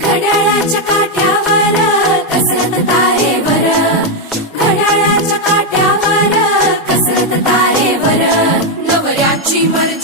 घड्याळाच्या काठ्यावर कसरत तारेवर घड्याळाच्या काठ्यावर कसरत तारेवर नवऱ्याची मर्जी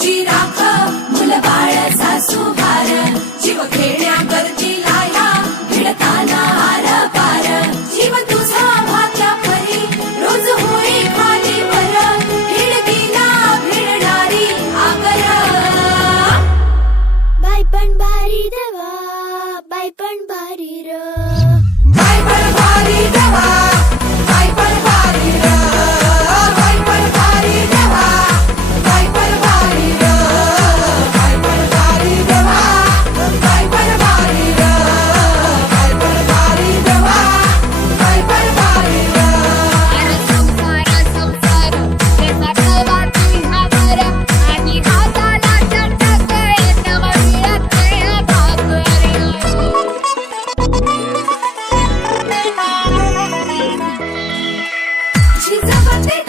She's up a bit